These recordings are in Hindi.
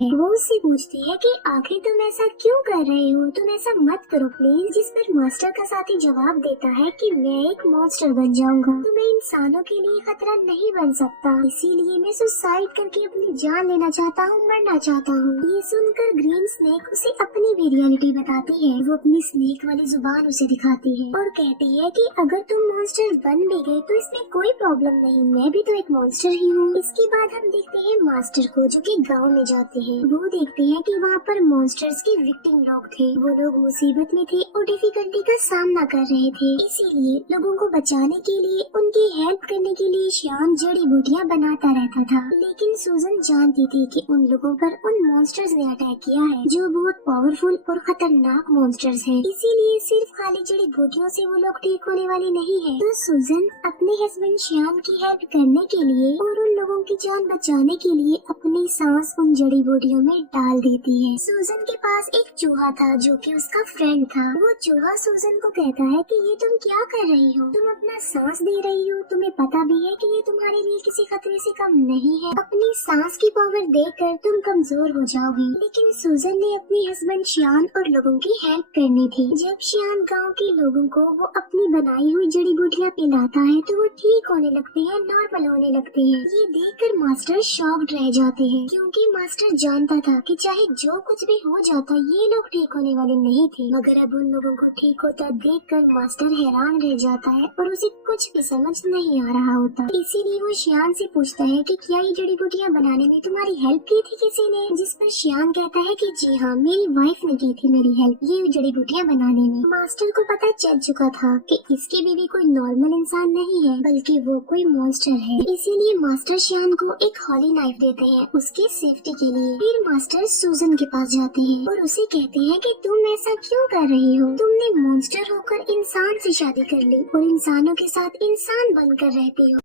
वो उससे पूछती है कि आखिर तुम ऐसा क्यों कर रहे हो, तुम ऐसा मत करो प्लीज। जिस पर मास्टर का साथी जवाब देता है कि मैं एक मॉन्स्टर बन जाऊंगा तो मैं इंसानों के लिए खतरा नहीं बन सकता, इसीलिए मैं सुसाइड करके अपनी जान लेना चाहता हूँ, मरना चाहता हूँ। ये सुनकर ग्रीन स्नेक उसे अपनी भी रियलिटी बताती है। वो अपनी स्नेक वाली जुबान उसे दिखाती है और कहती है कि अगर तुम मॉन्स्टर बन भी गए तो इसमें कोई प्रॉब्लम नहीं, मैं भी तो एक मॉन्स्टर ही हूँ। इसके बाद हम देखते हैं मास्टर को जो कि गाँव में जाते हैं। वो देखते हैं कि वहाँ पर मॉन्स्टर्स के विक्टिम लोग थे। वो लोग मुसीबत में थे और डिफिकल्टी का सामना कर रहे थे, इसीलिए लोगों को बचाने के लिए, उनकी हेल्प करने के लिए श्याम जड़ी बूटियाँ बनाता रहता था। लेकिन सूजन जानती थी कि उन लोगों पर उन मॉन्स्टर्स ने अटैक किया है जो बहुत पावरफुल और खतरनाक मॉन्स्टर्स हैं। इसीलिए सिर्फ खाली जड़ी बूटियों से वो लोग ठीक होने वाले नहीं है। तो सूजन अपने हस्बैंड श्याम की हेल्प करने के लिए और उन लोगों की जान बचाने के लिए अपनी सांस उन जड़ी बूटियों में डाल देती है। सूजन के पास एक चूहा था जो कि उसका फ्रेंड था। वो चूहा सूजन को कहता है कि ये तुम क्या कर रही हो, तुम अपना सांस दे रही हो, तुम्हें पता भी है कि ये तुम्हारे लिए किसी खतरे से कम नहीं है, अपनी सांस की पावर देकर तुम कमजोर हो जाओगी। लेकिन सूजन ने अपने हस्बैंड श्याम और लोगों की हेल्प करनी थी। जब श्याम गाँव के लोगों को वो अपनी बनाई हुई जड़ी बूटियाँ पिलाता है तो वो ठीक होने लगते हैं, नॉर्मल होने लगते हैं। ये देखकर मास्टर शॉक्ड रह जाते हैं क्योंकि मास्टर जानता था कि चाहे जो कुछ भी हो जाता ये लोग ठीक होने वाले नहीं थे। मगर अब उन लोगों को ठीक होता देखकर मास्टर हैरान रह जाता है और उसे कुछ भी समझ नहीं आ रहा होता। इसीलिए वो श्याम से पूछता है कि क्या ये जड़ी बूटियाँ बनाने में तुम्हारी हेल्प की थी किसी ने? जिस पर श्याम कहता है कि जी हाँ, मेरी वाइफ ने की थी मेरी हेल्प ये जड़ी बूटियाँ बनाने में। मास्टर को पता चल चुका था कि इसकी बीवी कोई नॉर्मल इंसान नहीं है बल्कि वो कोई मॉन्स्टर है। इसीलिए मास्टर श्याम को एक हॉली नाइफ देते हैं उसकी सेफ्टी के लिए। फिर मास्टर सूजन के पास जाते हैं और उसे कहते हैं कि तुम ऐसा क्यों कर रही हो, तुमने मॉन्स्टर होकर इंसान से शादी कर ली और इंसानों के साथ इंसान बनकर रहती हो।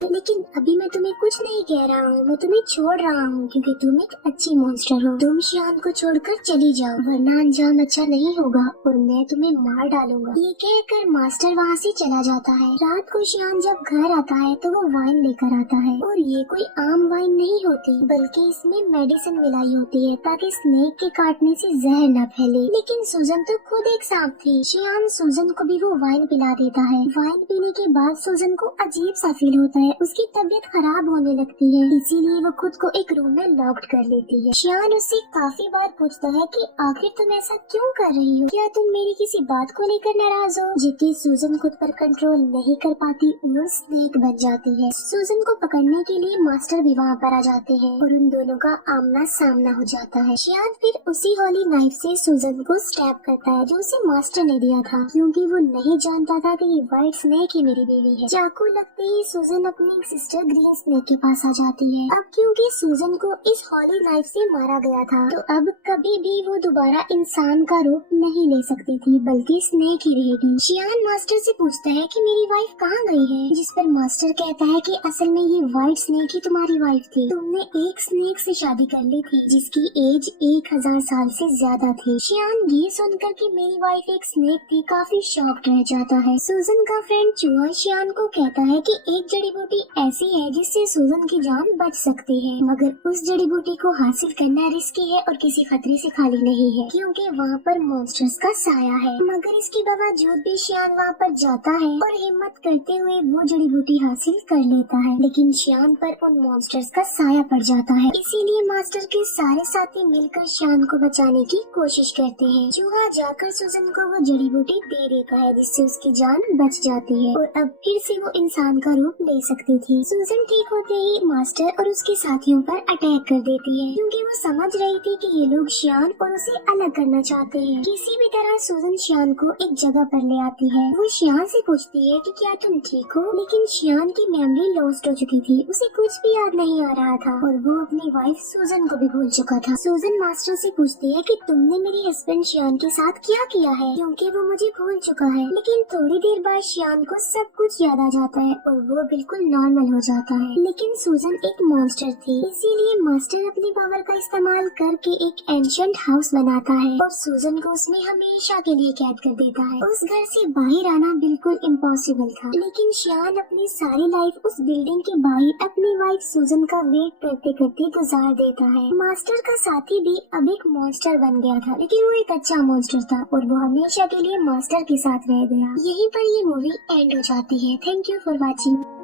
लेकिन अभी मैं तुम्हें कुछ नहीं कह रहा हूँ, मैं तुम्हें छोड़ रहा हूँ क्योंकि तुम एक अच्छी मॉन्स्टर हो। तुम श्याम को छोड़कर चली जाओ वरना अंजाम अच्छा नहीं होगा और मैं तुम्हें मार डालूंगा। ये कहकर मास्टर वहाँ से चला जाता है। रात को श्याम जब घर आता है तो वो वाइन लेकर आता है और ये कोई आम वाइन नहीं होती बल्कि इसमें मेडिसिन मिलाई होती है ताकि स्नेक के काटने से जहर न फैले। लेकिन सूजन तो खुद एक सांप थी। श्याम सूजन को भी वो वाइन पिला देता है। वाइन पीने के बाद सूजन को अजीब सा फील होता है, उसकी तबीयत खराब होने लगती है, इसीलिए वो खुद को एक रूम में लॉक्ड कर लेती है। श्याम उससे काफी बार पूछता है कि आखिर तुम ऐसा क्यों कर रही हो, क्या तुम मेरी किसी बात को लेकर नाराज हो? जितनी सूजन खुद पर कंट्रोल नहीं कर पाती वो स्नेक बन जाती है। सूजन को पकड़ने के लिए मास्टर भी वहाँ पर आ जाते हैं और उन दोनों का आमना सामना हो जाता है। श्याम फिर उसी हॉली नाइफ से सूजन को स्टैब करता है जो उसे मास्टर ने दिया था क्योंकि वो नहीं जानता था कि ये व्हाइट स्नेक ही मेरी बीवी है। चाकू लगते ही सूजन अपनी सिस्टर ग्रीन स्नेक के पास आ जाती है। अब क्योंकि सूजन को इस हॉली नाइफ से मारा गया था तो अब कभी भी वो दोबारा इंसान का रूप नहीं ले सकती थी बल्कि स्नेक ही रहेगी। शियान मास्टर से पूछता है कि मेरी वाइफ कहाँ गई है, जिस पर मास्टर कहता है कि असल में ये व्हाइट स्नेक ही तुम्हारी वाइफ थी, तुमने एक स्नेक से शादी कर ली थी जिसकी एज 1000 साल से ज्यादा थी। शियान ये सुनकर कि मेरी वाइफ एक स्नेक थी काफी शॉक्ड रह जाता है। सूजन का फ्रेंड चूहा शियान को कहता है कि एक जड़ी बूटी ऐसी है जिससे सूजन की जान बच सकती है मगर उस जड़ी बूटी को हासिल करना रिस्की है और किसी खतरे से खाली नहीं है क्योंकि वहाँ पर मॉन्स्टर्स का साया है। मगर इसके बावजूद भी शियान वहाँ पर जाता है और हिम्मत करते हुए वो जड़ी बूटी हासिल कर लेता है लेकिन शियान पर उन मॉन्स्टर्स का साया पड़ जाता है। इसीलिए मास्टर के सारे साथी मिलकर शियान को बचाने की कोशिश करते हैं। चूहा जाकर सूजन को वो जड़ी बूटी दे देता है जिससे उसकी जान बच जाती है और अब फिर से वो इंसान का रूप ले सकती थी। सूजन ठीक होते ही मास्टर और उसके साथियों पर अटैक कर देती है क्योंकि वो समझ रही थी कि ये लोग शियान और उसे अलग करना चाहते हैं। किसी भी तरह सूजन शियान को एक जगह पर ले आती है। वो शियान से पूछती है कि क्या तुम ठीक हो, लेकिन शियान की मेमोरी लॉस्ट हो चुकी थी, उसे कुछ भी याद नहीं आ रहा था और वो अपनी वाइफ सूजन को भी भूल चुका था। सूजन मास्टर से पूछती है कि तुमने मेरे हस्बैंड शियान के साथ क्या किया है क्योंकि वो मुझे भूल चुका है। लेकिन थोड़ी देर बाद शियान को सब कुछ याद आ जाता है और वो बिल्कुल बिल्कुल नॉर्मल हो जाता है। लेकिन सूजन एक मॉन्स्टर थी, इसीलिए मास्टर अपनी पावर का इस्तेमाल करके एक एंशिएंट हाउस बनाता है और सूजन को उसमें हमेशा के लिए कैद कर देता है। उस घर से बाहर आना बिल्कुल इम्पॉसिबल था, लेकिन शियान अपनी सारी लाइफ उस बिल्डिंग के बाहर अपनी वाइफ सूजन का वेट करते करते गुजार देता है। मास्टर का साथी भी अब एक मॉन्स्टर बन गया था, लेकिन वो एक अच्छा मॉन्स्टर था और वो हमेशा के लिए मास्टर के साथ रह गया। यहीं पर ये मूवी एंड हो जाती है। Thank you for watching.